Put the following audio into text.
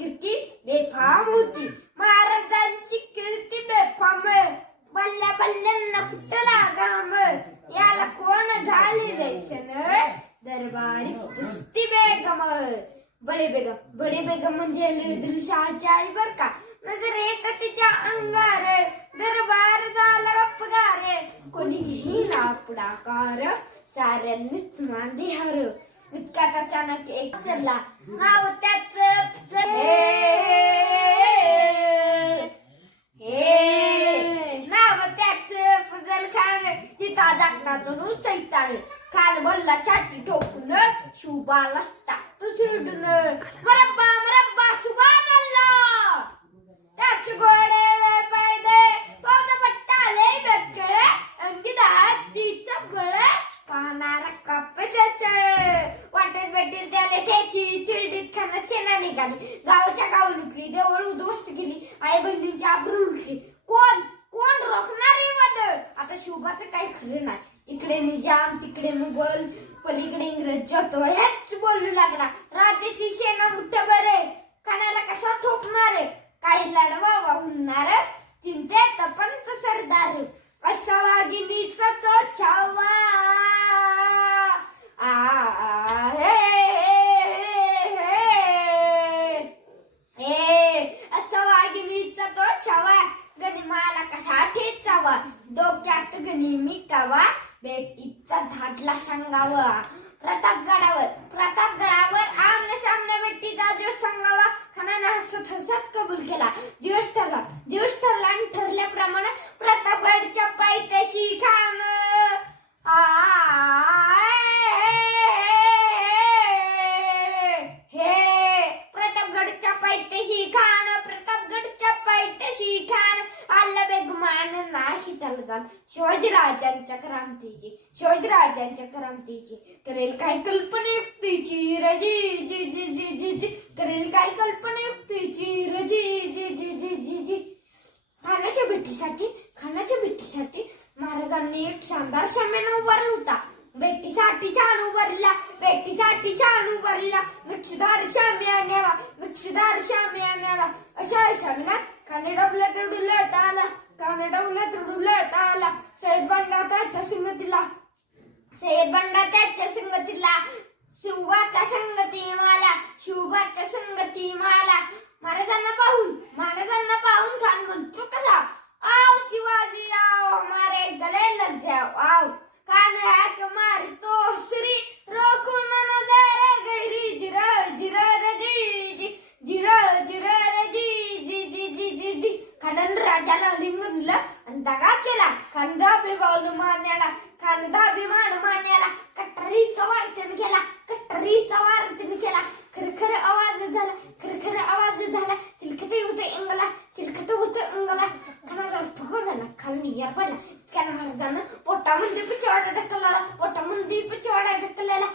कीर्ती बेफाम होती. महाराजांची कीर्ती बेफाम. बल्ल्या बल्ल्यांना फुटला घाम याला कोण झाली लेसन दरबारी कुस्ती बेगम. बडे बेगम बडे बेगम म्हणजे दिलशाची आई बर का? नजर तिच्या अंगार. दरबार झाला गप्पगार. कोणी घेला पुढाकार साऱ्यांनीच मांदी हर इतक्यात अचानक एक चढला. नाव त्याच हे. नाव त्याच फजल खान. तिथा जागताच सैतान खान बोलला छाती ठोकून शुभाल असता चिरडून मरब्बा मरब्बा निघाली. गावाच्या गाव लुटली देवळ उद्ध्वस्त केली आई बहिणींची आबरू लुटली कोण? कोण रोखणार आहे वादळ? आता शुभाचं काही खरं नाही. इकडे निजाम तिकडे मुघल पलीकडे इंग्रज जातो हेच बोलू लागला. राजाची सेना मुठ्या ठेचावा डोक्यात गणी मी बेटीचा धाटला सांगावा. प्रतापगडावर प्रतापगडावर विठ्ठल त्याला जात शिवाजीराजांच्या क्रांतीची शिवाजीराजांच्या क्रांतीची. करेल काय कल्पनायुक्तीची रजी जी जी जी जी जी. करेल काय कल्पनायुक्तीची रजी जी जी जी जी जी. खानाच्या भेटीसाठी खानाच्या भेटीसाठी महाराजांनी एक शानदार शामेन उभारला होता. भेटीसाठी छान उभारला भेटीसाठी छान उभारला. नक्षीदार शाम्यान्याला नक्षीदार शाम्यान्याला अशा शामिनात खाने डबल्या तुडुल्यात आला खाने डबल्या येता आला सैद बंडा त्याच्या संगतीला. सैद बंडा त्याच्या संगतीला. शिवाचा संगती मला शिवबाच्या संगती माला. महाराजांना पाहून महाराजांना पाहून खान म्हणतो कसा? आव शिवाजी आओ केला मान्याला कांदाभिमान मान्याला मारण्याला खान दाबी मान मारण्याला कट्टरीचा वारतीन केला कट्टरीचा वारतीन केला. खरखर आवाज झाला खरखर आवाज झाला. चिलखते होते इंगला चिलखते होते इंगला खानाचा फुगवला खाली यार पडला. इतक्या महाराजानं पोटामध्ये पिचवाडा ढकलला पोटामध्ये पिचवाडा ढकलला.